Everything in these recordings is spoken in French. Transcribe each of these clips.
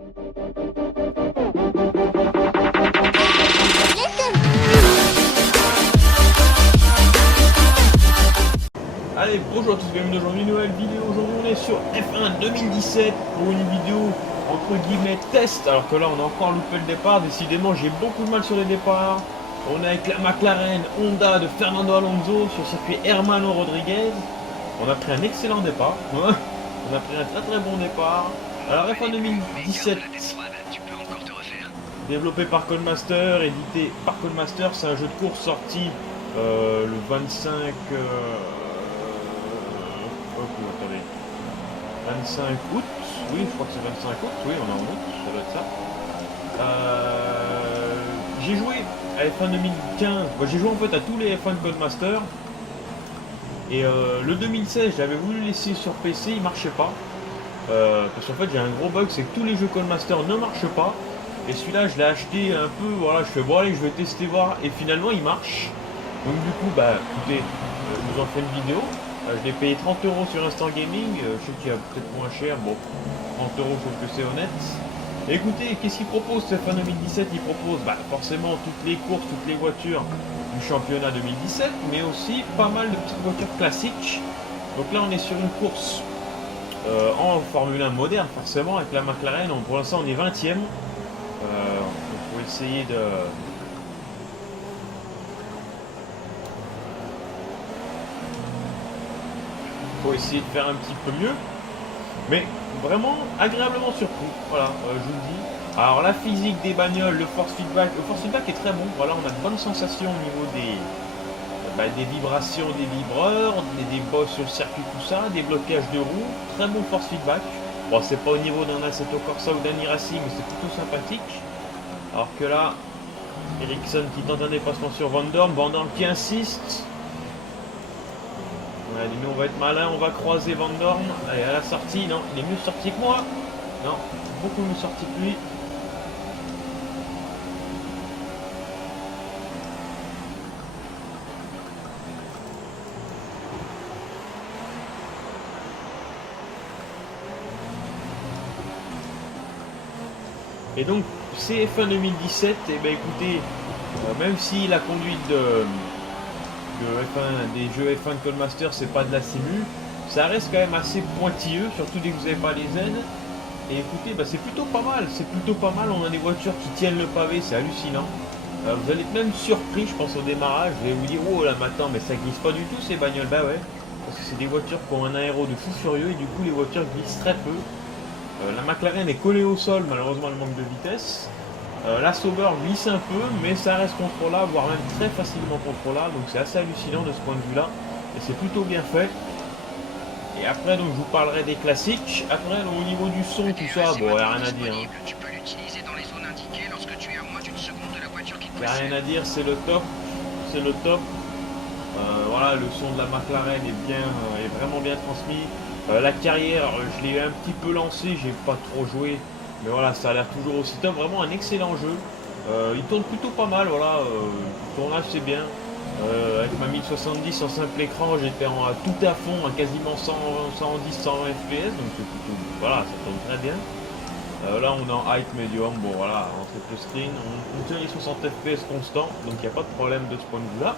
Allez, bonjour à tous, bienvenue dans une nouvelle vidéo. Aujourd'hui on est sur F1 2017 pour une vidéo entre guillemets test. Alors que là on a encore loupé le départ, décidément j'ai beaucoup de mal sur les départs. On est avec la McLaren Honda de Fernando Alonso sur le circuit Hermano Rodriguez. On a pris un excellent départ, on a pris un très bon départ. Alors F1 2017, développé par Codemaster, édité par Codemaster, c'est un jeu de course sorti le 25... attendez. 25 août, oui, je crois que c'est 25 août, oui, on est en août, ça doit être ça. J'ai joué à F1 2015, j'ai joué en fait à tous les F1 de Codemaster. Et le 2016, j'avais voulu laisser sur PC, il marchait pas. Parce qu'en fait, j'ai un gros bug, c'est que tous les jeux Codemaster ne marchent pas. Et celui-là, je l'ai acheté un peu, voilà, je fais bon, allez, je vais tester voir. Et finalement, il marche. Donc, du coup, bah, écoutez, je vous en fais une vidéo. Je l'ai payé 30 € sur Instant Gaming. Je sais qu'il y a peut-être moins cher. Bon, 30 €, je trouve que c'est honnête. Et écoutez, qu'est-ce qu'il propose ce F1 2017? Il propose forcément toutes les courses, toutes les voitures du championnat 2017, mais aussi pas mal de petites voitures classiques. Donc là, on est sur une course en Formule 1 moderne, forcément, avec la McLaren. Pour l'instant, on est 20e. On peut essayer de... faut essayer de faire un petit peu mieux, mais vraiment agréablement surpris, voilà, je vous le dis. Alors la physique des bagnoles, le force feedback est très bon, voilà, on a de bonnes sensations au niveau des vibrations des vibreurs, des bosses sur le circuit, tout ça, des blocages de roues, très bon force feedback. Bon, c'est pas au niveau d'un Assetto Corsa ou d'un e-Racing, mais c'est plutôt sympathique. Alors que là, Ericsson qui tente un dépassement sur Van Dorn qui insiste. Allez, nous on va être malin, on va croiser Van Dorn. Allez, à la sortie, non, il est mieux sorti que moi. Non, beaucoup mieux sorti que lui. Et donc, CF1 2017, et ben écoutez, même si la conduite F1, des jeux F1 de Codemaster, c'est pas de la simu, ça reste quand même assez pointilleux, surtout dès que vous n'avez pas les aides. Et écoutez, c'est plutôt pas mal, on a des voitures qui tiennent le pavé, c'est hallucinant. Vous allez être même surpris, je pense, au démarrage, vous allez vous dire, oh là, mais attends, mais ça glisse pas du tout ces bagnoles, bah ouais, parce que c'est des voitures qui ont un aéro de fou furieux, et du coup les voitures glissent très peu. La McLaren est collée au sol, malheureusement elle manque de vitesse. La Sauber glisse un peu, mais ça reste contrôlable, voire même très facilement contrôlable, donc c'est assez hallucinant de ce point de vue là, et c'est plutôt bien fait. Et après donc je vous parlerai des classiques. Après donc, au niveau du son, tout ça, bon, il n'y a rien à dire, hein. Il n'y a rien à dire, c'est le top, c'est le top. Voilà, le son de la McLaren est vraiment bien transmis. La carrière, je l'ai un petit peu lancé, j'ai pas trop joué, mais voilà, ça a l'air toujours aussi top, vraiment un excellent jeu. Il tourne plutôt pas mal, voilà, le tournage c'est bien. Avec ma 1070 en simple écran, j'étais tout à fond, à quasiment 110, 120 fps, donc c'est plutôt, voilà, ça tourne très bien. Là on est en height medium, bon voilà, en triple screen, on tient les 60 fps constant, donc il n'y a pas de problème de ce point de vue là.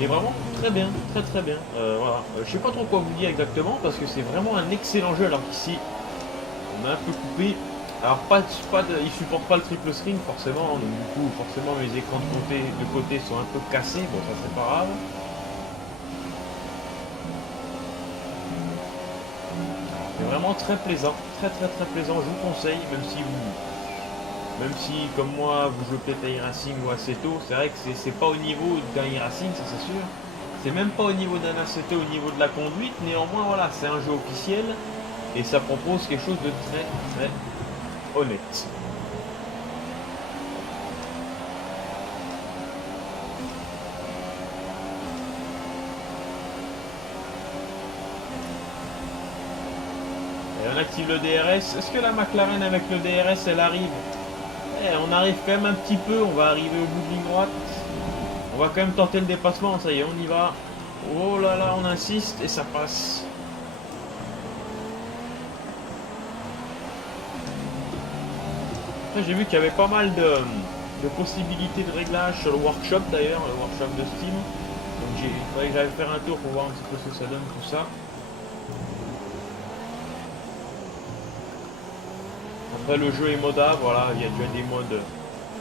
Et vraiment très bien, très bien. Voilà. Je sais pas trop quoi vous dire exactement parce que c'est vraiment un excellent jeu, alors qu'ici on a un peu coupé. Alors il supporte pas le triple screen forcément, donc du coup forcément mes écrans de côté sont un peu cassés, bon ça c'est pas grave. C'est vraiment très plaisant, très plaisant, je vous conseille, même si comme moi vous jouez peut-être à e-Racing ou Assetto, c'est vrai que c'est pas au niveau d'un e-Racing, ça c'est sûr. C'est même pas au niveau d'un Assetto au niveau de la conduite, néanmoins voilà, c'est un jeu officiel et ça propose quelque chose de très honnête. Et on active le DRS. Est-ce que la McLaren avec le DRS elle arrive? On arrive quand même un petit peu, on va arriver au bout de ligne droite. On va quand même tenter le dépassement, ça y est, on y va. Oh là là, on insiste et ça passe. Après j'ai vu qu'il y avait pas mal de possibilités de réglage sur le workshop d'ailleurs, le workshop de Steam. Donc il faudrait que j'aille faire un tour pour voir un petit peu ce que ça donne tout ça. Après le jeu est modable, voilà, il y a déjà des modes,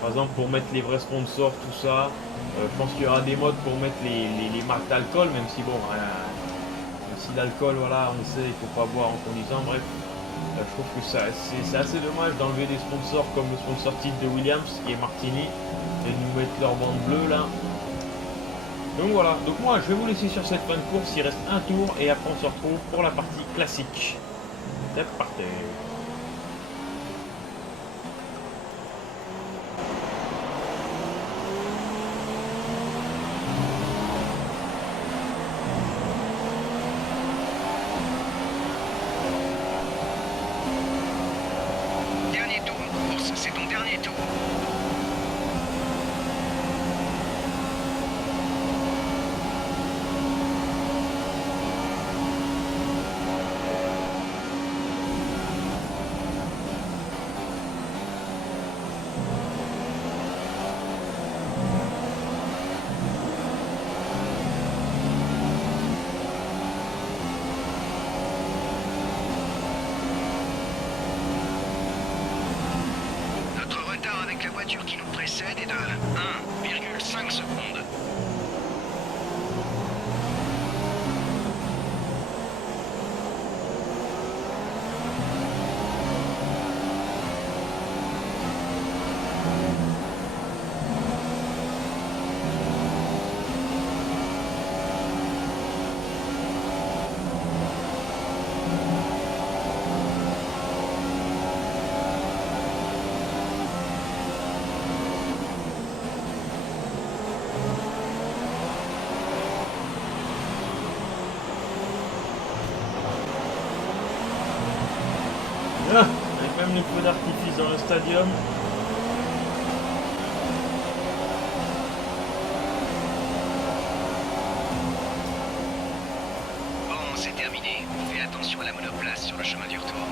par exemple pour mettre les vrais sponsors, tout ça. Je pense qu'il y aura des modes pour mettre les marques d'alcool, même si bon, si l'alcool, voilà, on sait, il faut pas boire en conduisant, bref. Je trouve que c'est assez dommage d'enlever des sponsors comme le sponsor titre de Williams, qui est Martini, et de nous mettre leur bande bleue là. Donc voilà, donc moi je vais vous laisser sur cette fin de course, il reste un tour et après on se retrouve pour la partie classique. C'est parti. C'est ton dernier tour. Avec la voiture qui nous précède est de 1,5 secondes. Ah, avec même les feux d'artifice dans le stadium. Bon, c'est terminé. Fais attention à la monoplace sur le chemin du retour.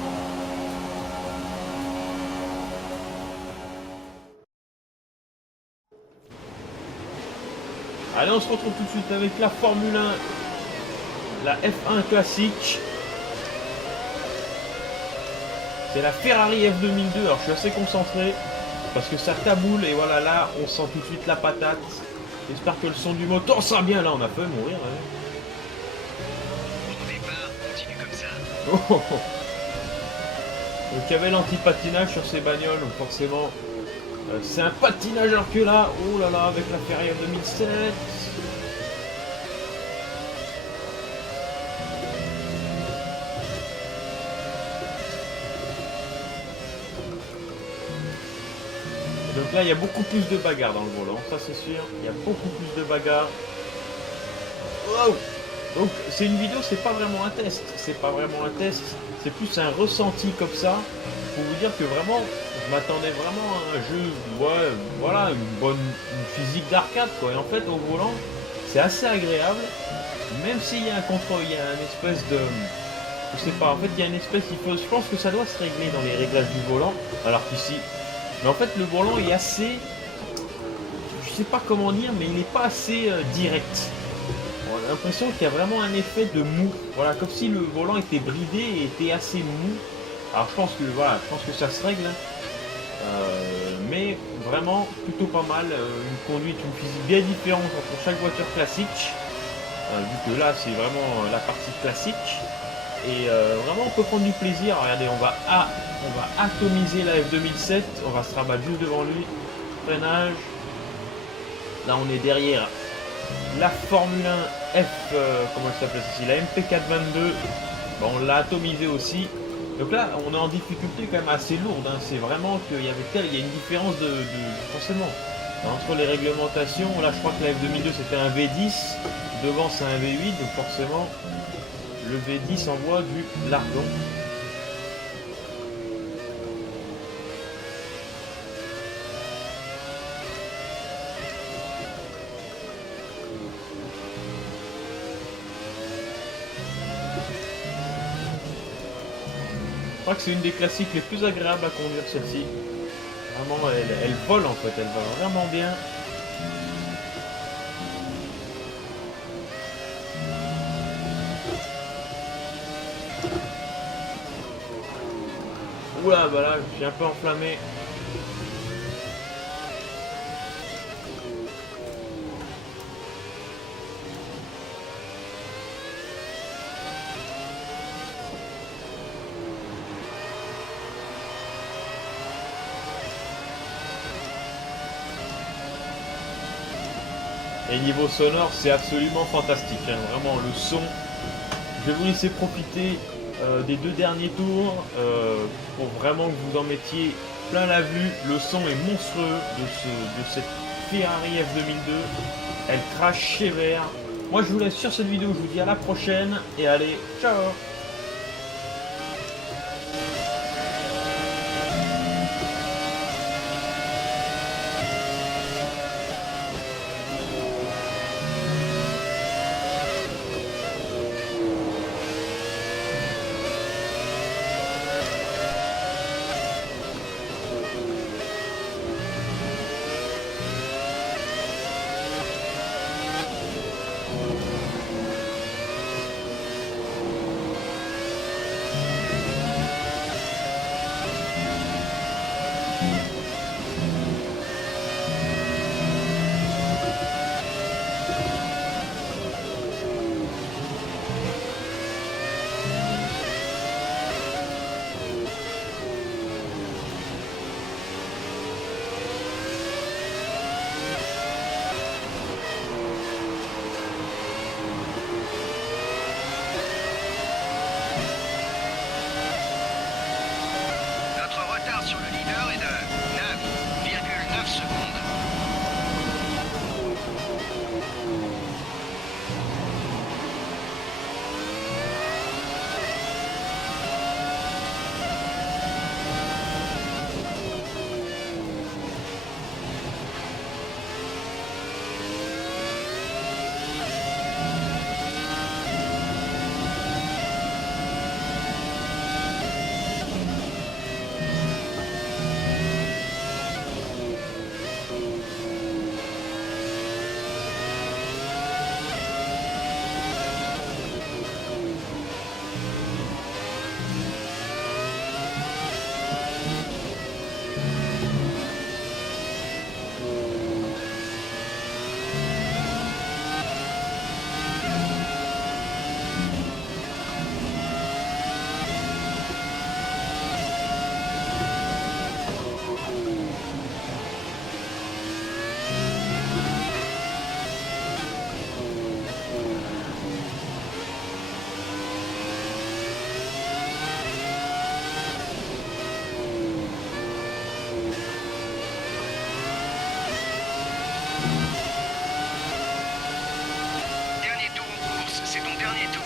Allez, on se retrouve tout de suite avec la Formule 1, la F1 classique. C'est la Ferrari F2002, alors je suis assez concentré parce que ça taboule et voilà, là on sent tout de suite la patate. J'espère que le son du moteur sera bien, là on a fait mourir. Hein. Au départ, continue comme ça. Oh, oh, oh. Donc il y avait l'anti-patinage sur ces bagnoles, donc forcément c'est un patinage alors que là, oh là là, avec la Ferrari F2007. Donc là, il y a beaucoup plus de bagarres dans le volant, ça c'est sûr. Il y a beaucoup plus de bagarres. Wow. Donc c'est une vidéo, c'est pas vraiment un test. C'est pas vraiment un test. C'est plus un ressenti comme ça. Pour vous dire que vraiment, je m'attendais vraiment à un jeu, ouais, voilà, une physique d'arcade quoi. Et en fait, au volant, c'est assez agréable. Même s'il y a un contrôle, il y a une espèce de, je sais pas. En fait, il y a une espèce, je pense que ça doit se régler dans les réglages du volant. Alors qu'ici. Mais en fait, le volant est assez, je sais pas comment dire, mais il n'est pas assez direct. On a l'impression qu'il y a vraiment un effet de mou. Voilà, comme si le volant était bridé et était assez mou. Alors je pense que voilà, je pense que ça se règle. Mais vraiment plutôt pas mal. Une conduite, une physique bien différente entre chaque voiture classique. Vu que là, c'est vraiment la partie classique. Et vraiment on peut prendre du plaisir. Regardez, on va atomiser la F2007, on va se rabattre juste devant lui, freinage. Là on est derrière la Formule 1 F, comment elle s'appelle ici, la MP422. Bon, on l'a atomisé aussi. Donc là on est en difficulté quand même assez lourde, hein. C'est vraiment qu'il y a une différence forcément entre les réglementations. Là je crois que la F2002 c'était un V10, devant c'est un V8, donc forcément le V10 envoie du lardon. Je crois que c'est une des classiques les plus agréables à conduire, celle-ci. Vraiment, elle vole en fait, elle va vraiment bien. Oula, bah là, je suis un peu enflammé. Et niveau sonore, c'est absolument fantastique, hein. Vraiment, le son. Je vais vous laisser profiter des 2 derniers tours pour vraiment que vous en mettiez plein la vue. Le son est monstrueux de cette Ferrari F2002. Elle crache sévère. Moi, je vous laisse sur cette vidéo. Je vous dis à la prochaine. Et allez, ciao! Notre retard sur le leader est de 9,9 secondes. Dernier tour en course, c'est ton dernier tour.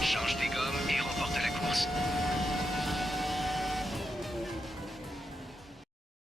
Change tes gommes et remporte la course.